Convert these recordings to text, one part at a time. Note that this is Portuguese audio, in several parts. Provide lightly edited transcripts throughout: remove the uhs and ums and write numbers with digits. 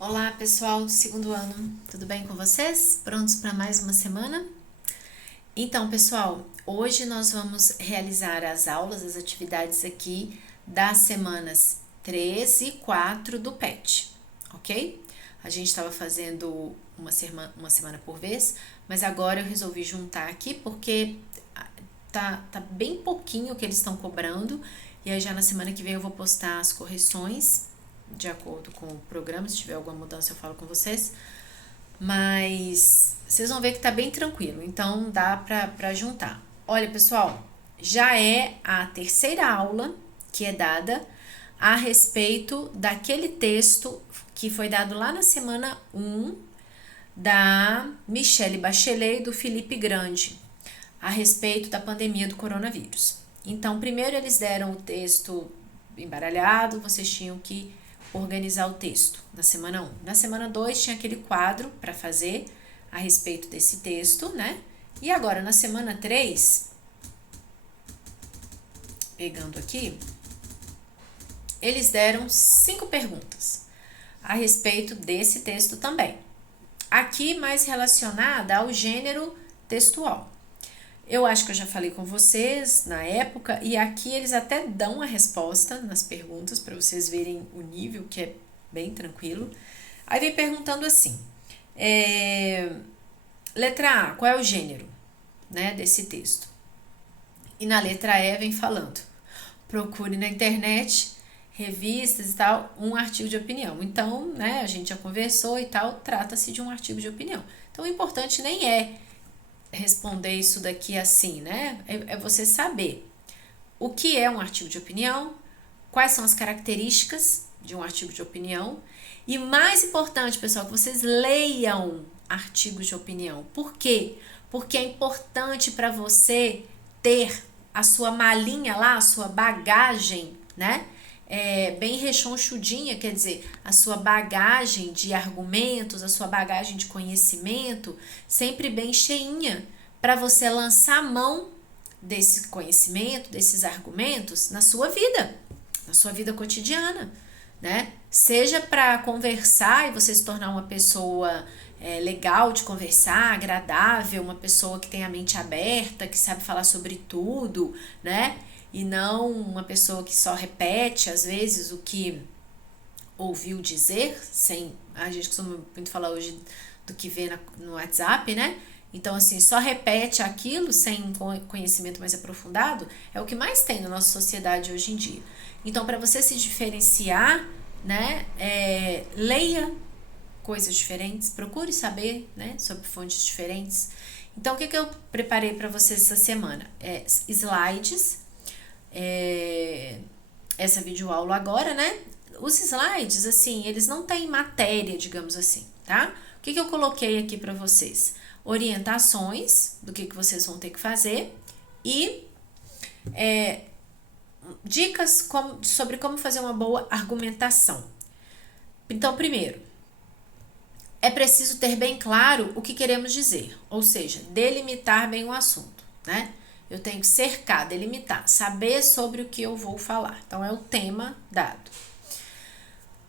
Olá, pessoal do segundo ano, tudo bem com vocês? Prontos para mais uma semana? Então, pessoal, hoje nós vamos realizar as aulas, as atividades aqui das semanas 3 e 4 do PET, ok? A gente estava fazendo uma semana por vez, mas agora eu resolvi juntar aqui porque tá bem pouquinho que eles estão cobrando, e aí já na semana que vem eu vou postar as correções de acordo com o programa. Se tiver alguma mudança eu falo com vocês, mas vocês vão ver que tá bem tranquilo, então dá pra juntar. Olha, pessoal, já é a terceira aula que é dada a respeito daquele texto que foi dado lá na semana 1 da Michelle Bachelet e do Felipe Grande a respeito da pandemia do coronavírus. Então, primeiro eles deram o texto embaralhado, vocês tinham que organizar o texto na semana 1. Na semana 2 tinha aquele quadro para fazer a respeito desse texto, né? E agora na semana 3, pegando aqui, eles deram 5 perguntas a respeito desse texto também. Aqui mais relacionada ao gênero textual. Eu acho que eu já falei com vocês na época, e aqui eles até dão a resposta nas perguntas para vocês verem o nível, que é bem tranquilo. Aí vem perguntando assim, letra A, qual é o gênero, né, desse texto? E na letra E vem falando, procure na internet, revistas e tal, um artigo de opinião. Então, né, a gente já conversou e tal, trata-se de um artigo de opinião. Então, o importante nem é responder isso daqui assim, né? É você saber o que é um artigo de opinião, quais são as características de um artigo de opinião, e mais importante, pessoal, que vocês leiam artigos de opinião. Por quê? Porque é importante para você ter a sua malinha lá, a sua bagagem, né? Bem rechonchudinha, quer dizer, a sua bagagem de argumentos, a sua bagagem de conhecimento, sempre bem cheinha, para você lançar a mão desse conhecimento, desses argumentos na sua vida cotidiana, né? Seja para conversar e você se tornar uma pessoa legal de conversar, agradável, uma pessoa que tem a mente aberta, que sabe falar sobre tudo, né? E não uma pessoa que só repete, às vezes, o que ouviu dizer, sem... A gente costuma muito falar hoje do que vê no WhatsApp, né? Então, assim, só repete aquilo sem conhecimento mais aprofundado, é o que mais tem na nossa sociedade hoje em dia. Então, para você se diferenciar, né, leia coisas diferentes, procure saber, né, sobre fontes diferentes. Então, o que eu preparei para vocês essa semana? Slides, essa videoaula agora, né? Os slides, assim, eles não têm matéria, digamos assim, tá? O que eu coloquei aqui para vocês? Orientações do que vocês vão ter que fazer e dicas sobre como fazer uma boa argumentação. Então, primeiro, é preciso ter bem claro o que queremos dizer, ou seja, delimitar bem o assunto, né? Eu tenho que cercar, delimitar, saber sobre o que eu vou falar. Então, é o tema dado.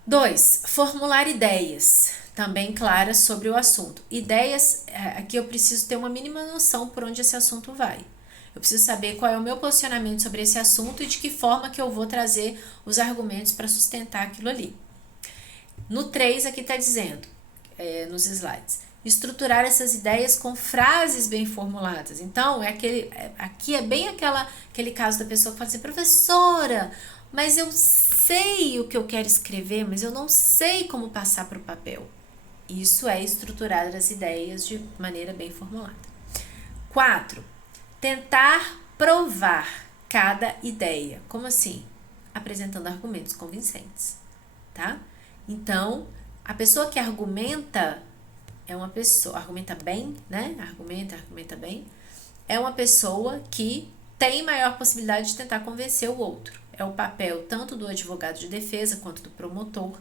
2. Formular ideias, também claras sobre o assunto. Ideias, aqui eu preciso ter uma mínima noção por onde esse assunto vai. Eu preciso saber qual é o meu posicionamento sobre esse assunto e de que forma que eu vou trazer os argumentos para sustentar aquilo ali. No 3, aqui está dizendo, nos slides, estruturar essas ideias com frases bem formuladas. Então, aqui é bem aquele caso da pessoa que fala assim, professora, mas eu sei o que eu quero escrever, mas eu não sei como passar para o papel. Isso é estruturar as ideias de maneira bem formulada. 4. Tentar provar cada ideia. Como assim? Apresentando argumentos convincentes, tá? Então, a pessoa que argumenta é uma pessoa, argumenta bem, né? Argumenta bem. É uma pessoa que tem maior possibilidade de tentar convencer o outro. É o papel tanto do advogado de defesa quanto do promotor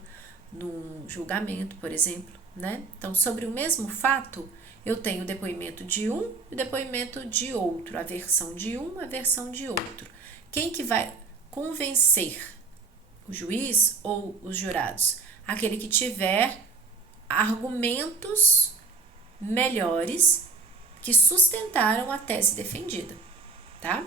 num julgamento, por exemplo, né? Então, sobre o mesmo fato, eu tenho o depoimento de um e o depoimento de outro, a versão de um, a versão de outro. Quem que vai convencer? O juiz ou os jurados? Aquele que tiver argumentos melhores que sustentaram a tese defendida, tá?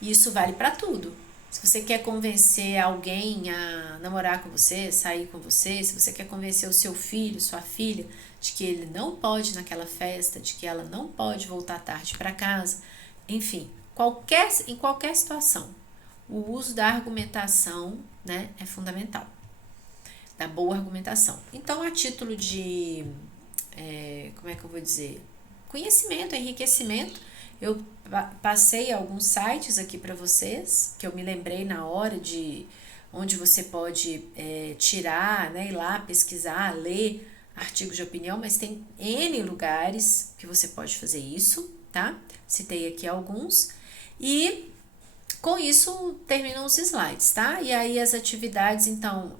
E isso vale para tudo. Se você quer convencer alguém a namorar com você, sair com você, se você quer convencer o seu filho, sua filha, de que ele não pode ir naquela festa, de que ela não pode voltar tarde para casa, enfim, em qualquer situação, o uso da argumentação, né, é fundamental, da boa argumentação. Então, a título de, como é que eu vou dizer, conhecimento, enriquecimento, eu passei alguns sites aqui para vocês, que eu me lembrei na hora de onde você pode tirar, né, ir lá pesquisar, ler artigos de opinião, mas tem N lugares que você pode fazer isso, tá? Citei aqui alguns. E com isso terminam os slides, tá? E aí as atividades, então,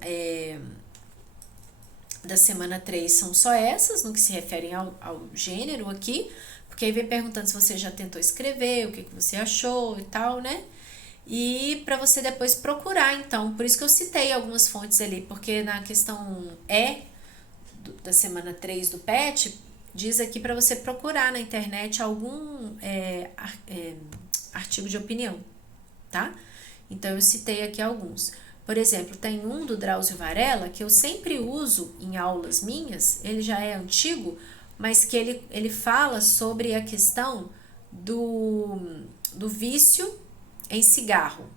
da semana 3 são só essas, no que se referem ao gênero aqui, porque aí vem perguntando se você já tentou escrever, o que você achou e tal, né? E para você depois procurar, então, por isso que eu citei algumas fontes ali, porque na questão da semana 3 do PET, diz aqui para você procurar na internet algum artigo de opinião, tá? Então, eu citei aqui alguns. Por exemplo, tem um do Drauzio Varela, que eu sempre uso em aulas minhas, ele já é antigo, mas que ele fala sobre a questão do vício em cigarro.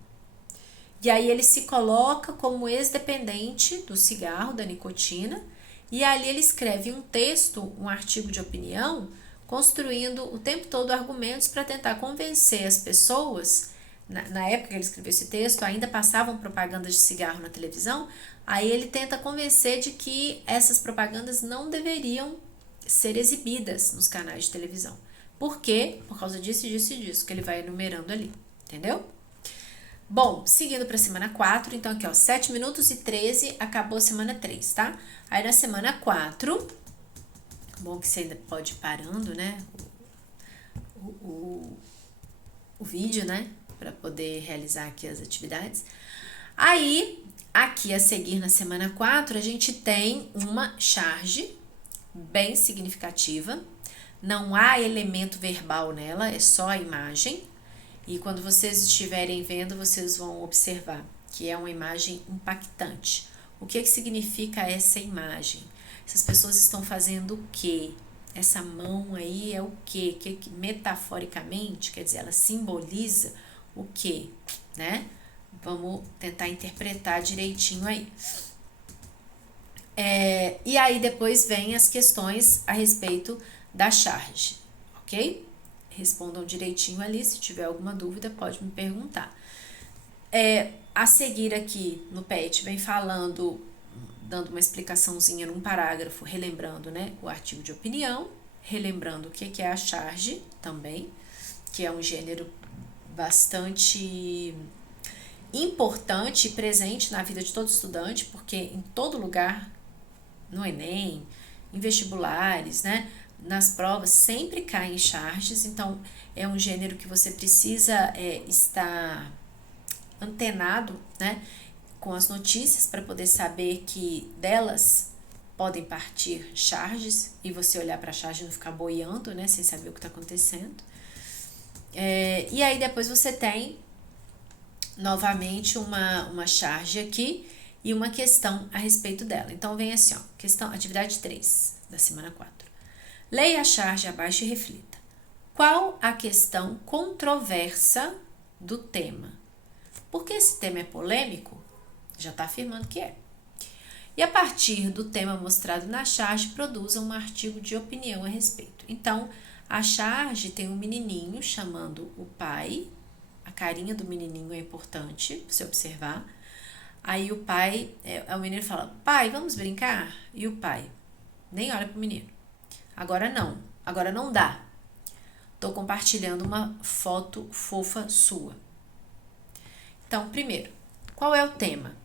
E aí ele se coloca como ex-dependente do cigarro, da nicotina, e ali ele escreve um texto, um artigo de opinião, construindo o tempo todo argumentos para tentar convencer as pessoas. Na época que ele escreveu esse texto, ainda passavam propagandas de cigarro na televisão, aí ele tenta convencer de que essas propagandas não deveriam ser exibidas nos canais de televisão. Por quê? Por causa disso, disso e disso, que ele vai enumerando ali, entendeu? Bom, seguindo para a semana 4, então aqui ó, 7 minutos e 13, acabou a semana 3, tá? Aí na semana 4, bom que você ainda pode ir parando, né, o vídeo, né, para poder realizar aqui as atividades. Aí, aqui a seguir na semana 4, a gente tem uma charge bem significativa, não há elemento verbal nela, é só a imagem. E quando vocês estiverem vendo, vocês vão observar que é uma imagem impactante. O que significa essa imagem? Essas pessoas estão fazendo o quê? Essa mão aí é o quê? Que metaforicamente, quer dizer, ela simboliza o quê? Né? Vamos tentar interpretar direitinho aí. E aí depois vem as questões a respeito da charge, ok? Respondam direitinho ali, se tiver alguma dúvida pode me perguntar. A seguir aqui no PET vem falando, dando uma explicaçãozinha num parágrafo, relembrando, né, o artigo de opinião, relembrando o que é a charge também, que é um gênero bastante importante e presente na vida de todo estudante, porque em todo lugar, no Enem, em vestibulares, né, nas provas sempre caem charges, então é um gênero que você precisa estar antenado, né, com as notícias para poder saber que delas podem partir charges e você olhar para a charge e não ficar boiando, né, sem saber o que está acontecendo. E aí depois você tem novamente uma charge aqui e uma questão a respeito dela. Então vem assim, ó, atividade 3 da semana 4. Leia a charge abaixo e reflita. Qual a questão controversa do tema? Porque esse tema é polêmico? Já está afirmando que é. E a partir do tema mostrado na charge, produza um artigo de opinião a respeito. Então, a charge tem um menininho chamando o pai. A carinha do menininho é importante você observar. Aí o pai, o menino fala, pai, vamos brincar? E o pai nem olha pro menino. Agora não dá. Tô compartilhando uma foto fofa sua. Então, primeiro, qual é o tema?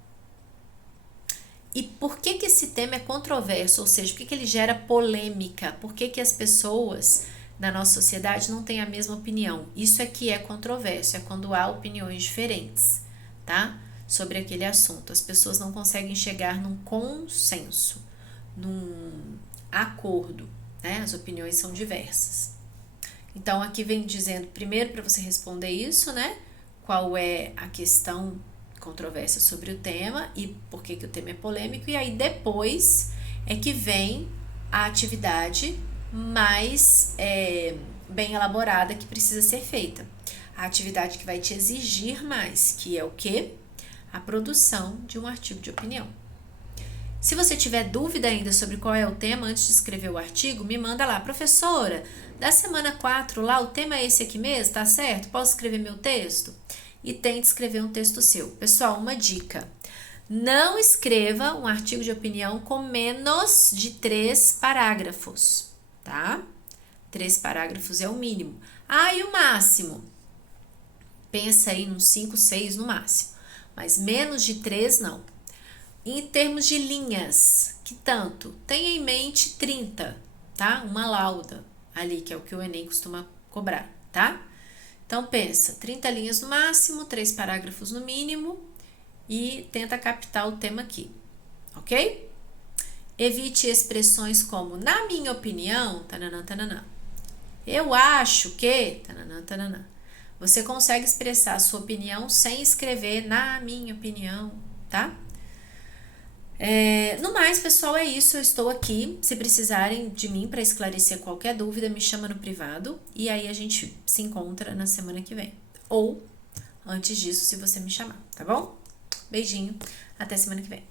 E por que esse tema é controverso? Ou seja, por que ele gera polêmica? Por que as pessoas na nossa sociedade não têm a mesma opinião? Isso aqui é controverso, é quando há opiniões diferentes, tá? Sobre aquele assunto. As pessoas não conseguem chegar num consenso. num acordo, né? As opiniões são diversas. Então, aqui vem dizendo, primeiro, para você responder isso, né? Qual é a questão, controvérsia sobre o tema e por que o tema é polêmico. E aí, depois, é que vem a atividade mais bem elaborada que precisa ser feita. A atividade que vai te exigir mais, que é o quê? A produção de um artigo de opinião. Se você tiver dúvida ainda sobre qual é o tema antes de escrever o artigo, me manda lá, professora, da semana 4 lá, o tema é esse aqui mesmo, tá certo? Posso escrever meu texto? E tente escrever um texto seu. Pessoal, uma dica. Não escreva um artigo de opinião com menos de 3 parágrafos, tá? 3 parágrafos é o mínimo. E o máximo? Pensa aí nos 5, 6 no máximo. Mas menos de 3 não. Em termos de linhas, que tanto? Tenha em mente 30, tá? Uma lauda ali, que é o que o Enem costuma cobrar, tá? Então, pensa, 30 linhas no máximo, 3 parágrafos no mínimo e tenta captar o tema aqui, ok? Evite expressões como, na minha opinião, tananã, tananã. Eu acho que, tananã, tananã. Você consegue expressar a sua opinião sem escrever na minha opinião, tá? No mais, pessoal, é isso. Eu estou aqui. Se precisarem de mim para esclarecer qualquer dúvida, me chama no privado e aí a gente se encontra na semana que vem. Ou antes disso, se você me chamar, tá bom? Beijinho, até semana que vem.